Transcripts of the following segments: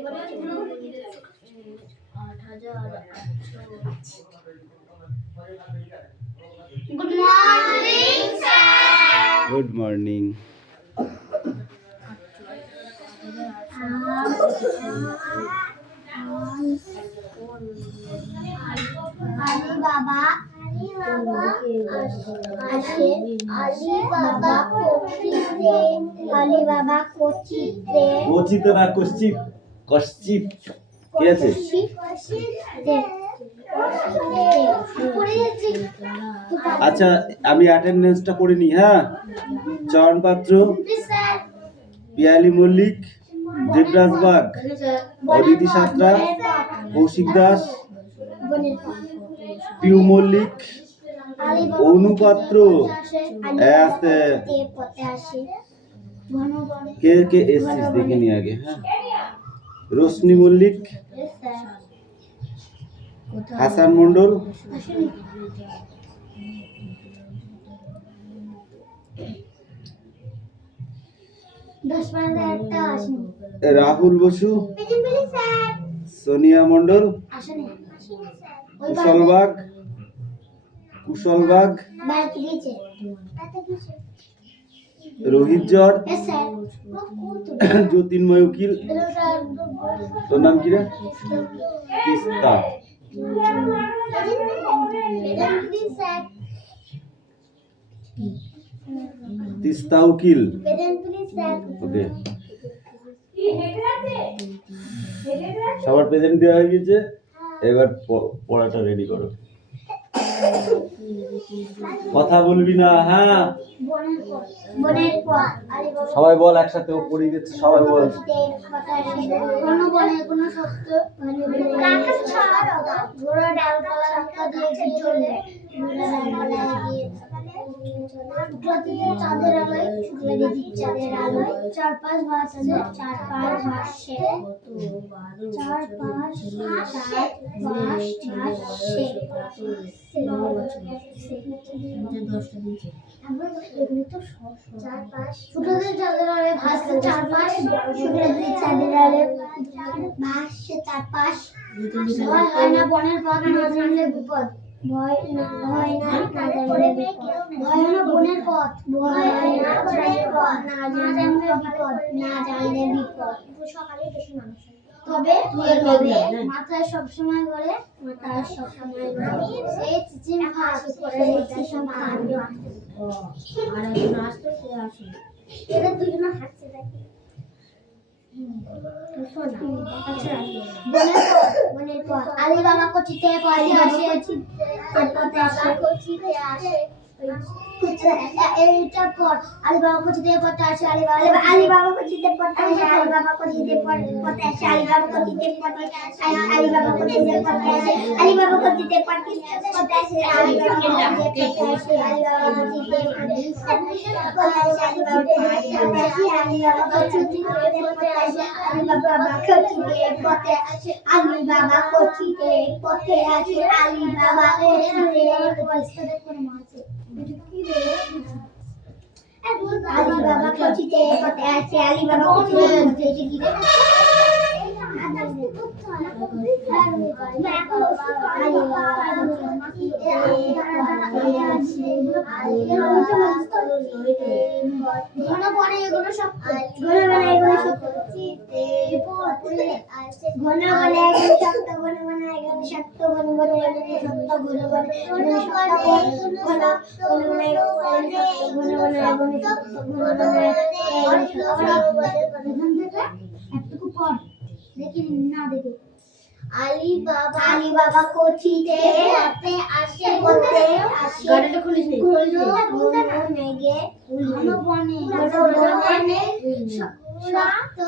Good morning, sir. Good morning. Ali Baba কোচিতে না কশ্চিত কশ্চিত কি আছে? আচ্ছা আমি অ্যাটেন্ডেন্সটা করে নি। হ্যাঁ, চয়ন পাত্র, পিয়ালি মল্লিক, দেবরাজ বাগ, অদিতি সাঁতরা, কৌশিক দাস, পিউ মল্লিক, অনুপাত্র, কে কে এসছিস দেখে নি আগে। হ্যাঁ, রোশনি মল্লিক, হাসান মন্ডল, রাহুল বসু, সোনিয়া মন্ডল, কুশলবাগ, রোহিত জট, জ্যোতির্ময় উকিল, তোর নাম কি রে? তিস্তা, তিস্তা উকিল। ওকে, সবার প্রেজেন্ট দেওয়া হয়ে গেছে, এবার পড়াটা রেডি করো। কথা বলবি না। হ্যাঁ, সবাই বল একসাথে, ও পড়ে গেছে, সবাই বল। চাঁদের আলোয় চারপাশ ভাসছে, চারপাশ ভাসছে, চারপাশ ভাসছে। শুক্রদের চাঁদের আলোয় ভাসছে চারপাশ, শুক্রদের চাঁদের আলোয় ভাসছে চারপাশ। ভয় হয় না বনের পথ, না জানলে বিপদ। ভয় হয় না বনের পথ, ভয় হয় না বনের পথ, না জানলে বিপদ, না জানলে বিপদ। সকালে বেশি মানুষ তবে মাথায় সবসময় করে, মাথায় সবসময় করে সেই চিচিম ফাঁস করে চিচিম ফাঁস। আর একজন আসতো, সে আসে, এরা দুজন হাঁটছে দেখি। বনের পথ আলি বাবা কচিতে পথে আসে, কচিতে আসে। এইটা পর আলি বাবা কচিতে পথে আসে, আলি বাবা কচিতে পথে আসে, আলি বাবা কচিতে পথে আসে, আলি বাবা কচিতে পথে আসে, আলি বাবা কচিতে পথে আসে, আলি বাবা কচিতে পথে আসে, আলি বাবা কচিতে পথে আসে, আলি বাবা কচিতে পথে আসে, আলি বাবা কচিতে পথে আসে, আলি বাবা কচিতে পথে আসে, আলি বাবা কচিতে পথে আসে, আলি বাবা কচিতে পথে আসে। আলি বাবা কচিতে পথে আসে, আলি বাবা কচিতে পথে ঘন বনে এগুলো শক্ত, ঘন বনে এগুলো শক্ত, ঘন বনে এগুলো শক্ত, ঘন বনে এগুলো শক্ত, ঘন বনে এগুলো শক্ত, ঘন বনে এগুলো শক্ত, ঘন বনে এগুলো শক্ত, ঘন বনে একটুকু পর দেখি না দেখি। আলি বাবা কচিতে পথে আসে, পথে আসে, গাড়িটা খুলিস নি, ঘন মেঘে, ঘন বনে শক্ত,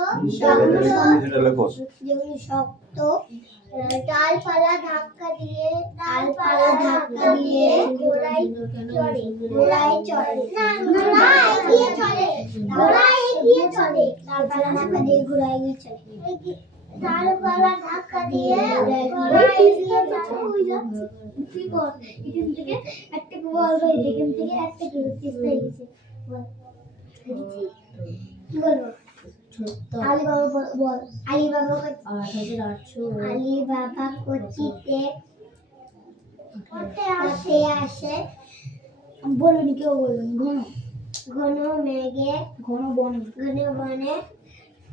ডালপালা ধাক্কা দিয়ে, ঘোড়ায় চড়ে, ডালপালা ধাক্কা দিয়ে ঘোড়ায় চড়ে, ডালপালা ধাক্কা দিয়ে এখান থেকে একটা বল, এখান থেকে একটা বলবো আলিবাবা বল। আলিবাবা हाँ। আলিবাবা কোচিতে পথে আসে। বলুনি, কেউ বলুন। ঘন ঘন মেঘে ঘন বনে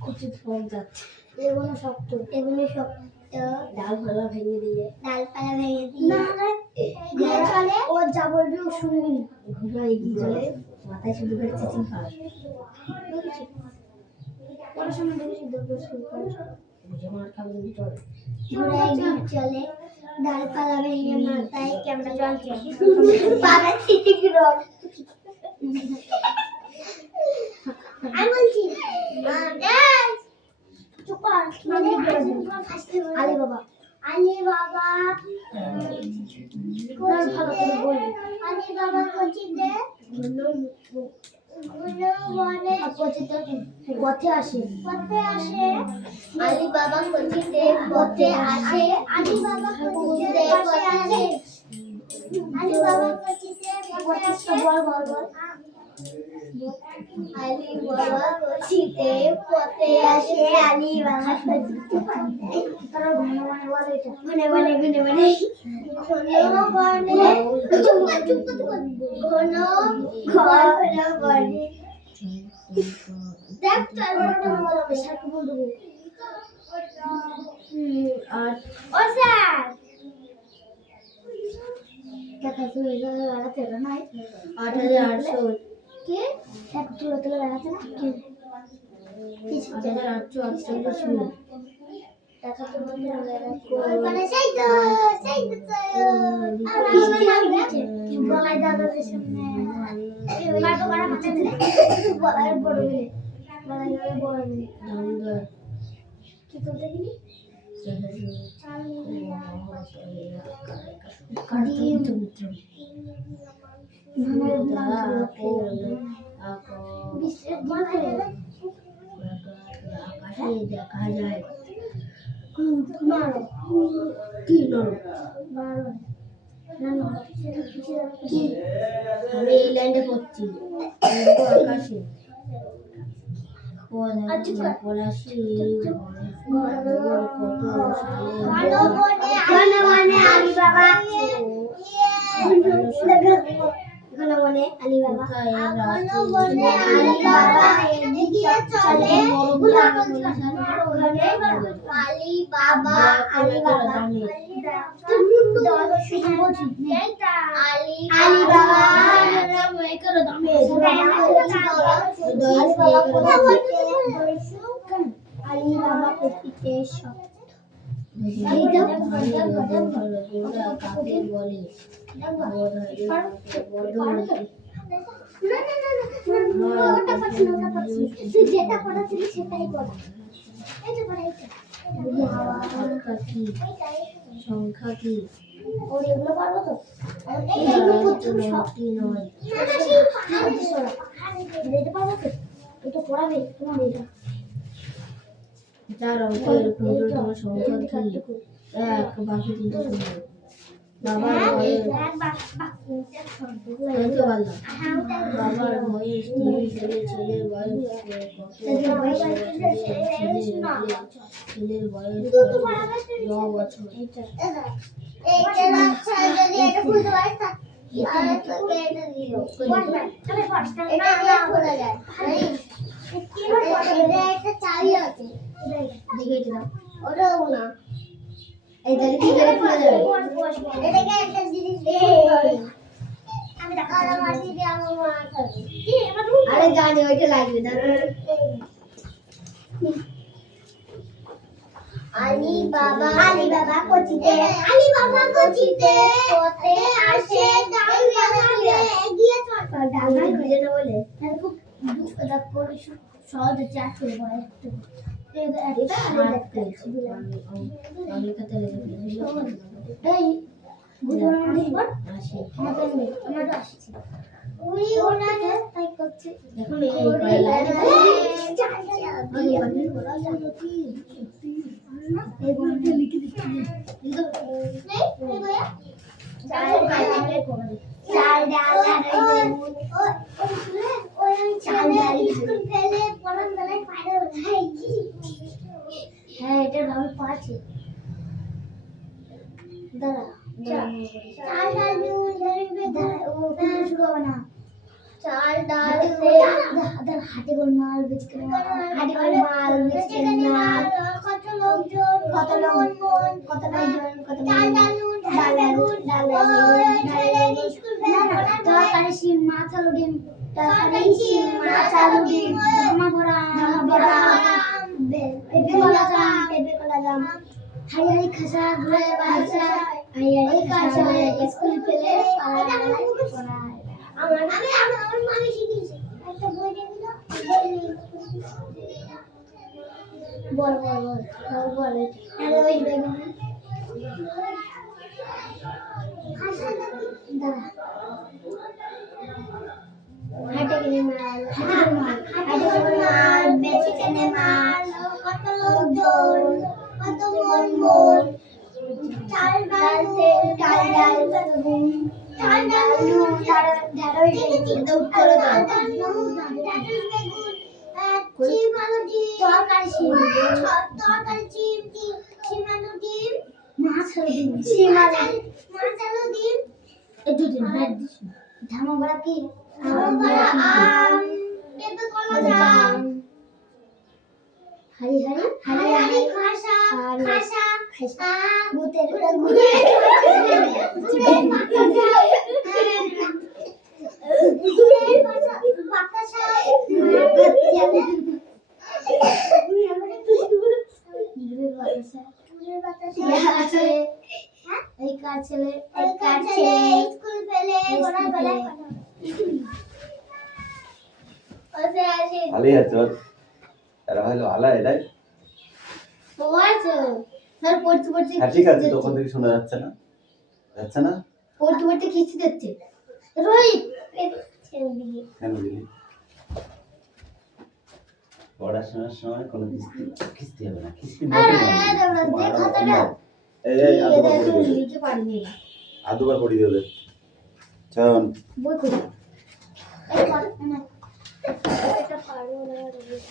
কুচিত ফল যাচ্ছে। এগুলো শক্ত ডালপালা ভেঙে দিয়ে ও যা বলবি ও শুনবি না। ঘোড়া এগিয়ে চলে, মাথায় শুধু করে চিচিং পাড়া। পড়াশোনা দেখেছি, ঘোড়া এগিয়ে চলে, ডালপালা ভেঙে মাথায় ক্যামেরা চলছে পাড়া চিচিং রড। আমি বলছি চুপ কর। আলিবাবা কোচিতে পথে আসে। আলিবাবা কোচিতে পথে আসে। আলিবাবা কোচিতে পথে আসে। আলিবাবা কোচিতে পথে আসে। আলিবাবা কোচিতে পথে আসে। আলিবাবা তারা ঘন বলে এটা। ঘন বনে দেখ তারপরে বলবে সাথে বলবো। আর ও স্যার টাকা তুলে লাগাতে নাই 8800 কে এক তুলে লাগাতে না কে 8848 টাকা তো বলতে হবে মানে সেই তো আমি বলাই দাদাদের সামনে মাটো করা মাথা দিলে বলাই বড় হয়ে কি তো দেখিনি দেখা যায় আমি এই লাইনটা করছি আকাশে আলিবাবা কোচিতে যেটা পড়াচ্ছিলি সেটাই পড়া। সংখ্যা কি ওর এগুলো পারবো তো এটা পারবো তো এটা পড়াবে তোমার এটা যার অঙ্কের ক্ষুদ্রতম সংখ্যা কি এক বাকি তিনটা শূন্য বাবার বয়স বাবার বয়স 30 ছেলের বয়স ছেলের বয়স 9 বছর ওটাও না এটা কি করে খুলে যাবে এটাকে একটা জিনিস আমি টাকা মাটি দিয়ে আমার মা খাবে কি আরে জানি ওইটা লাগবে না আলিবাবা কোচিতে পথে আসে ডালপালা এগিয়ে চল ডালপালা খুঁজে না বলে খুব সহজে চাট করে পড়া একটু চাল হ্যাঁ এটা ভাবে পড়াচ্ছি দাঁড়া চাল ডাল নুন ও কিছু শুরু হবে না চাল ডাল দাঁড়া হাতে গোলমাল বিস্কুট হাতে গোলমাল বিস্কুট মাল কত লোকজন কত লোকজন কত চাল ডাল নুন ডাল স্কুল তরকারি সিম মাছ আলু ডিম তরকারি সিম মাছ আলু ডিম ধামা ভরা পেঁপে কলা জাম হারি হারি খাসা ঘুরে বাসা হারি হারি খাসা স্কুল পেলে আমার মামি শিখিয়েছে একটা বই দিয়ে দিল বল আরে ওই বেগুন দাঁড়া হাটে কিনে মাল বেচে কিনে মাল কত লোকজন কত মন চাল ডাল তেল ডাল নুন ঢেঁড়স বেগুন চিম আলু ডিম তরকারি চিম আলু ডিম মাছ আলু ডিম এই দুদিন ধামা বড়া কি আম পেঁপে কলা জাম হারি খাসা ভূতের ঘুরে বাতাসা এই কার ছেলে স্কুল পেলে ভালোই আছে ওর এরা হলো ভালো এটাই হ্যাঁ ঠিক আছে তখন থেকে শোনা যাচ্ছে না পড়তে খিস্তি দিচ্ছে রোহিত কেন দিলি পড়াশোনার সময় কোনো খিস্তি হবে না খিস্তি আদুবার পড়ি দেবে চল বই খুলে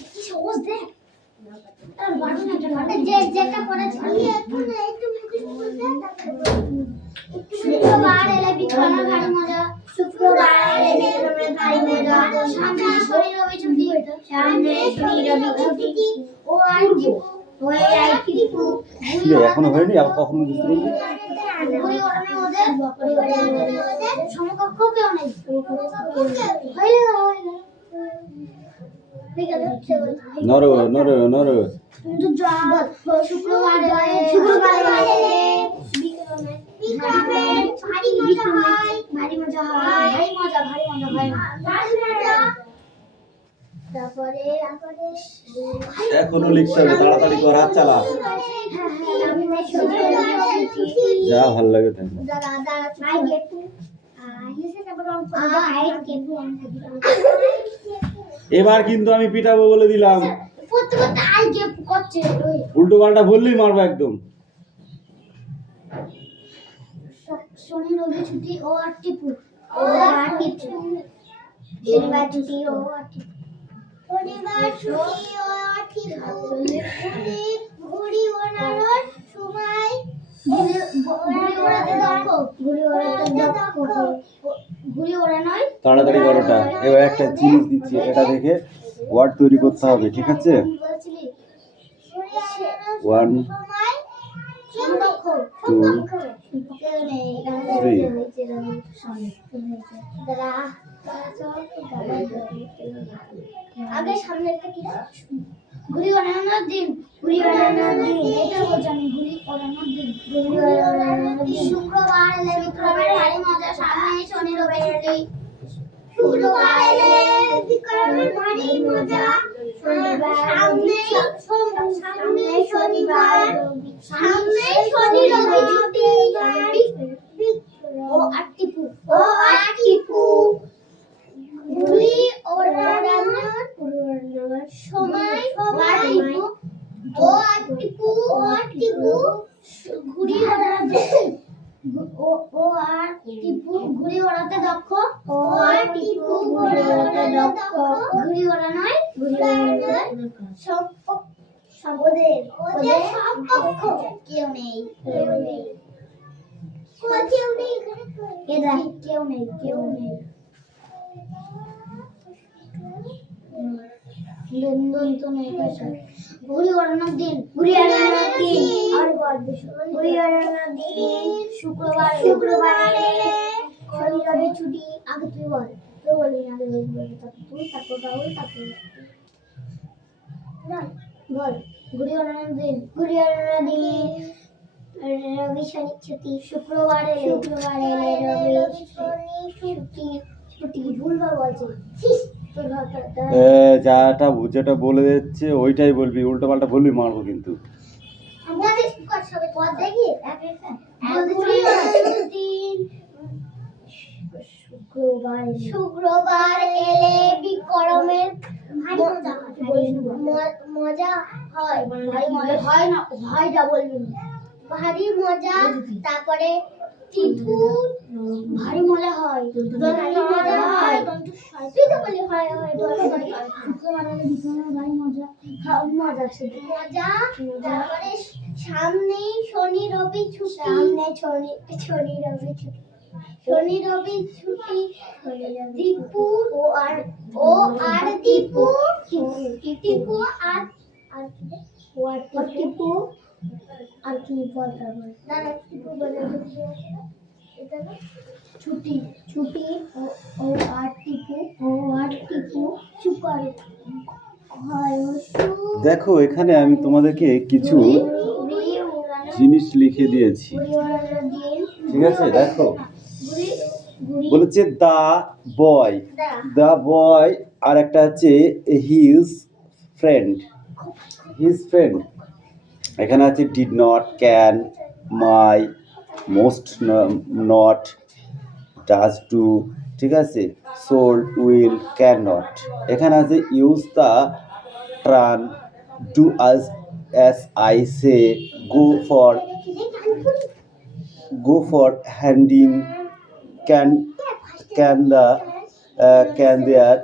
কি সহজ দেখ যেটা পড়েছি শুক্রবার এলে বিক্রমের ভারী মজা সামনে শনি রবি ছুটি ও আর টিপু এখনো হয়নি আর কখন বুঝতে পারবি ঘুরি ওড়ানো ওদের সমকক্ষ কেউ নেই নর শুক্রবার ভারী মজা তারপরে এখনো লিখতে হবে তাড়াতাড়ি কর হাত চালা যা ভালো লাগে তাই এবার কিন্তু আমি পিটাবো বলে দিলাম উল্টো পাল্টা বললেই মারবো একদম শনি রবি ছুটি ও আর টিপু শনিবার ছুটি ও আর টিপু ঘুড়ি ওড়ানোর সময় ঘুড়ি ওড়ানোর তাড়াতাড়ি করোটা এবার একটা জিনিস দিচ্ছি এটা দেখে ওয়ার্ড তৈরি করতে হবে ঠিক আছে 1 2 আগে সামনেটা কি ঘুড়ি ওড়ানোর দিন এটা জানি ঘুড়ি ওড়ানোর দিন শুক্রবার এলে বিক্রমের ভারী মজা সামনে শনি রবি শুক্রবার এলে বিক্রমের ভারী মজা সামনে শনিবার সামনে শনি রবি ছুটি ও আর টিপু ঘুড়ি ওড়ানোর সময় ও আর টিপু ঘুড়ি ঘুড়ি ওড়াতে দক্ষ ঘুড়ি ওড়ানোয় ওদের ওদের সম্পর্ক কেউ নেই কেউ নেই কেউ নেই লেনদেন তো নেই ঘুরি ওড়ানোর দিন শুক্রবার এলে শনি রবি ছুটি আগে তুই বল তুই বলবি আগে তারপর তুই তারপর রাহুল তারপর বল ঘুরি ওড়ানোর দিন রবি শনি ছুটি শুক্রবার এলে রবি শনি ছুটি ভুলবার বলছে যেটা বলে দিচ্ছে ওইটাই বলবি, উল্টো পাল্টা বলবি মারবো কিন্তু। শুক্রবার এলে বিক্রমের মজা হয় ভারী মজা তারপরে টিপু ভারী মজা হয় তুই তো বলি হয় ভারী মজা তারপরে সামনে শনি রবি ছুটি দীপু ও আর দীপু আর কি বলতে হবে টিপু বলে ছুটি ও আর টিপু চুপ করে দেখো এখানে আমি তোমাদেরকে কিছু জিনিস লিখে দিয়েছি, ঠিক আছে? দেখো বলেছে দা বয় আর একটা হচ্ছে হিজ ফ্রেন্ড এখানে আছে did not, can, may, must not, does to, ঠিক আছে? Should, will, can not. এখানে আছে ইউজ দ্য ট্রান, do as I say, go for handing, can their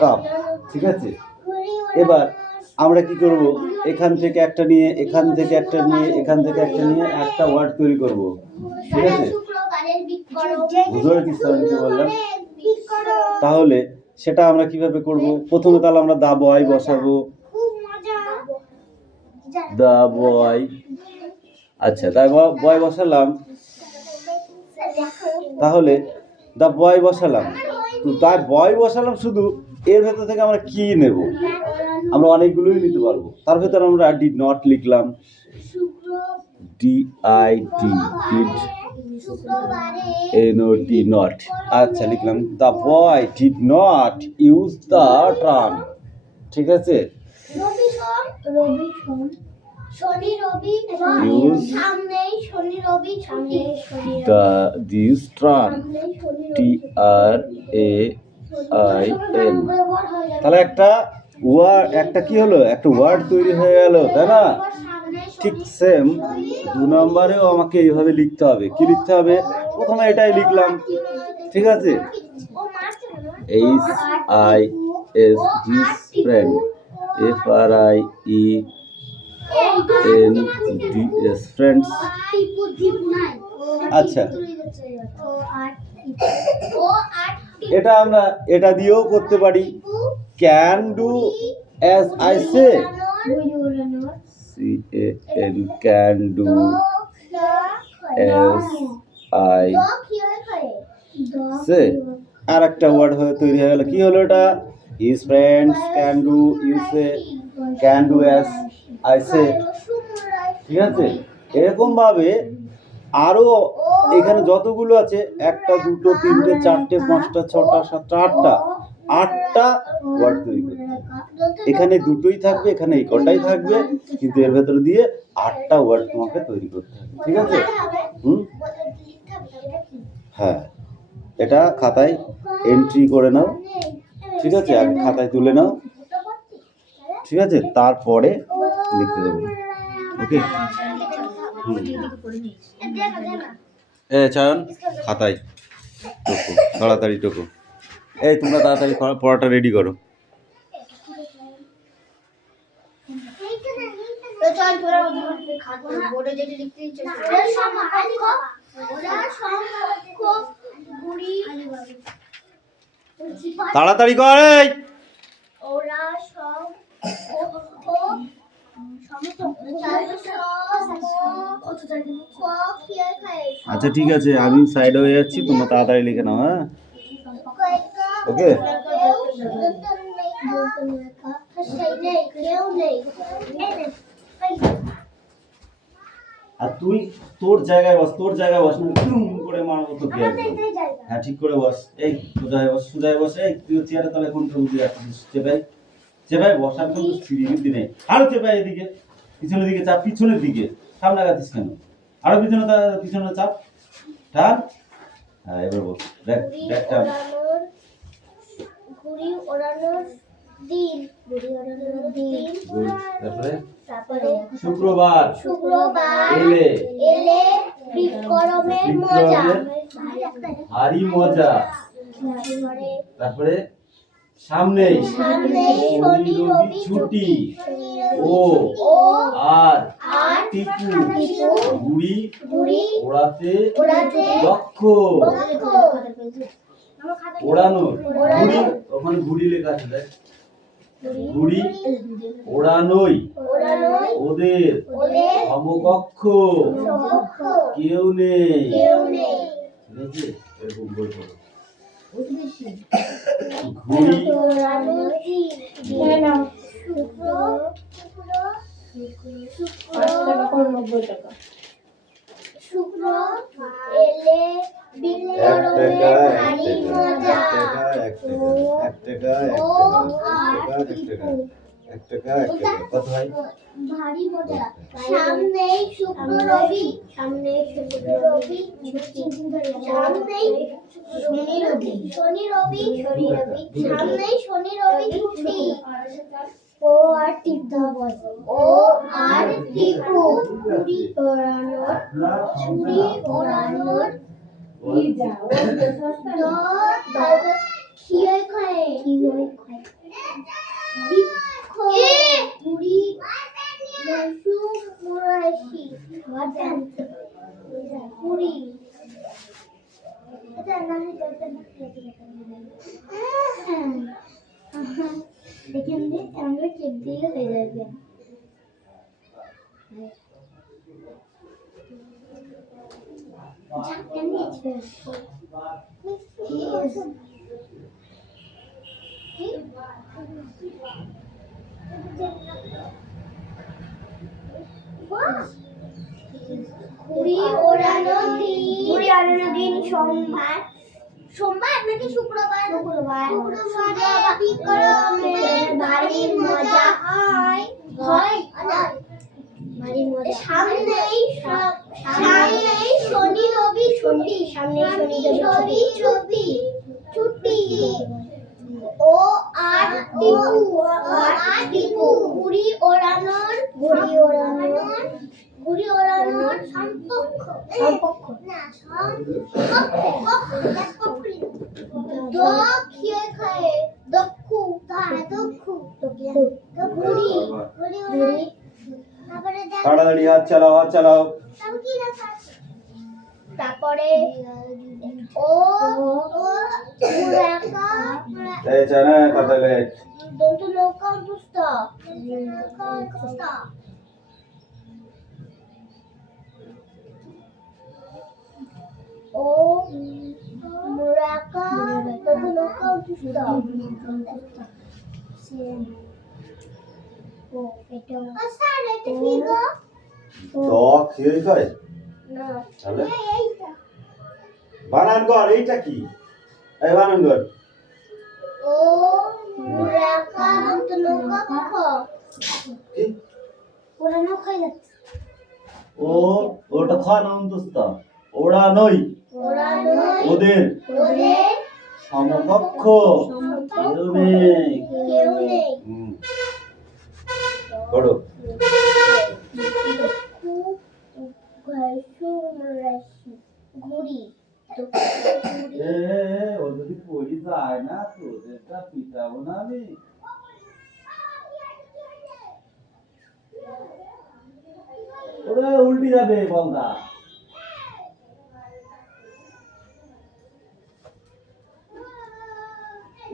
cup, ঠিক আছে? এবার আমরা কি করব, এখান থেকে একটা নিয়ে একটা ওয়ার্ড তৈরি করব, ঠিক আছে? বুঝতে পারছিস আমি কি বললাম? তাহলে সেটা আমরা কিভাবে করব? প্রথমে তাহলে আমরা দা বয় বসাবো, দা বয়, আচ্ছা দা বয় বসালাম, তাহলে দা বয় বসালাম, তো দা বয় বসালাম, শুধু এর ভেতর থেকে আমরা কি নেব? আমরা অনেকগুলোই নিতে পারবো। তার ভেতর আমরা ডিড নট লিখলাম, not, আচ্ছা লিখলাম the boy did not use the tram, ঠিক আছে? This tran, TRAIN, তাহলে একটা কি হলো, একটা ওয়ার্ড তৈরি হয়ে গেল, তাই না? ঠিক সেম 2 নম্বরেও আমাকে এইভাবে লিখতে হবে। কি লিখতে হবে? প্রথমে এটাই লিখলাম, ঠিক আছে? HIS friend, FRIENDS friends. আচ্ছা এটা আমরা এটা দিয়েও করতে পারি, can do as I say, can do as I say। আর একটা ওয়ার্ড হয়ে তৈরি হয়ে গেল, কি হলো এটা? His friends can do, you say can do as I say, ঠিক আছে? এরকম ভাবে আরো এখানে যতগুলো আছে 1 2 3 4 5 6 7 8টা ওয়ার্ড তৈরি করতে হবে। এখানে দুটোই থাকবে, এখানে এই কটাই থাকবে, কিন্তু এর ভেতরে দিয়ে 8টা ওয়ার্ড তোমাকে তৈরি করতে হবে, ঠিক আছে? হ্যাঁ, এটা খাতায় এন্ট্রি করে নাও, ঠিক আছে? আগে খাতায় তুলে নাও, ঠিক আছে? তারপরে লিখতে দেবো, ওকে? চয়ন খাতায় টোকো, তাড়াতাড়ি টোকো। তোমরা তাড়াতাড়ি পড়াটা রেডি করো। চল তোরা ওদের খাতা বোর্ডে যেটা লিখতে দিচ্ছ ওরা সমকক্ষ ঘুড়ি তাড়াতাড়ি কর এই। ওরা সব আচ্ছা ঠিক আছে, আমি সাইড হয়ে যাচ্ছি, তোমরা তাড়াতাড়ি লিখে নাও। হ্যাঁ ওকে। আর তুই তোর জায়গায় বস, তোর জায়গায় বস, না টুম করে মারবো তোকে একদম। হ্যাঁ ঠিক করে বস, এই সোজায় বস, সোজায় বস। এই তুই চেয়ারে তলে কোনটা বুঝে যাচ্ছিস? চেপাই চেপাই বসার জন্য সিঁড়ি দিতে নেই। আরো চেপাই এদিকে, পিছনের দিকে চাপ, পিছনের দিকে। সামনে আগাতিস কেন? আরো পিছনে পিছনে চাপ, টান। হ্যাঁ এবার বস, দেখ দেখ টান। ঘুড়ি ওড়ানোর দিন, ঘুড়ি ওড়ানোর দিন। তারপরে শুক্রবার এলে এলে বিক্রমের মজা, ভারী মজা। তারপরে সামনেই শনি রবি ছুটি। ও আর টিপু ঘুড়ি ওড়াতে লক্ষ্য। ওড়ানোর ঘুড়ি, ওখানে ঘুড়ি লেখা আছে দেখ। ঘুড়ি ওড়ানোই ওদের সমকক্ষ কেউ নেই। ঠিক আছে, এরকম বই পড়ো। ঘুড়ি শুক্র এলে বিক্রমের ভারী মজা। কত হয়? ভারী মজা। সামনেই শুক্র রবি, সামনেই শুক্র রবি ছুটি, সামনেই শনি রবি সামনেই শনি রবি ছুটি। ও আর টিপু, ও আর টিপু ঘুড়ি ওড়ানোর খিয়ে খায় ঘুড়ি ঘুড়ি। দেখেন আমরা চেক দিলে হয়ে যাবে। ঘুড়ি ওড়ানোর দিন সোমবার, সোমবার নাকি শুক্রবার? শুক্রবার বিক্রমের ভারী মজা হয়। সামনেই শনি রবি ছুটি, সামনেই শনি রবি ছুটি। ও আর টিপু ঘুড়ি ওড়ানোর সম্পক্ষ না দক্ষু ঘুড়ি। তাড়াতাড়ি হাত চালাও, হাত চালাও। তারপরে ও এই জানা তাহলে দন্ত নৌকা পুস্তা ও মুরাকা দন্ত নৌকা পুস্তা। ও এটা স্যার এটা কি গো? তো খেয়ে কয় না তাহলে বানান কর। এইটা কি? এই বানান কর। ও মুরাকা দন্ত নৌকা খ কি ওরা নৌকা যাচ্ছে। ও ওটা খানা অন্তস্তা। ওড়ানোই ওদের সমকক্ষ কেউ নেই। পড়ো। ঘুড়ি ও যদি পড়ি যায় না তোদেরটা পিটাবো না আমি। ওরে উল্টি যাবে বলদা।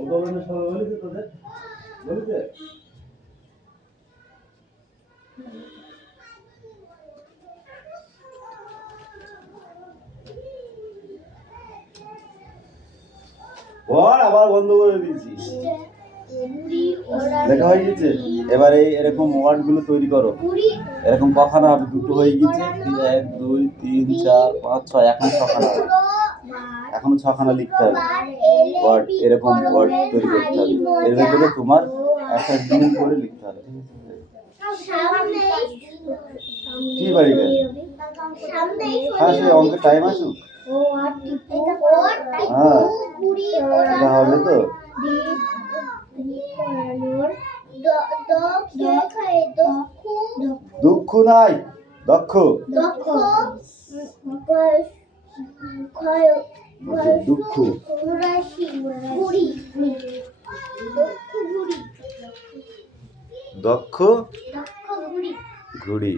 উপকরণের সবাই বলেছে তোদের? বলেছে? বল, আবার বন্ধ করে দিয়েছি। লেখা হয়ে গেছে। এবারে এরকম ওয়ার্ড গুলো তৈরি করো। এরকম কখানা হবে? দুটো হয়ে গেছে। 1 2 3 4 5 6, এখন 6খানা হবে। এখনো 6খানা লিখতে হবে ওয়ার্ড। এরকম ওয়ার্ড তৈরি করতে হবে। এর ভেতরে তোমার একটা ডিম করে লিখতে হবে। কি বাড়ি গেল? হ্যাঁ, সে অঙ্কের টাইম আসুক। হ্যাঁ, এটা হবে তো। দুঃখ নাই, দক্ষ। দুঃখ, দক্ষ, ঘুড়ি।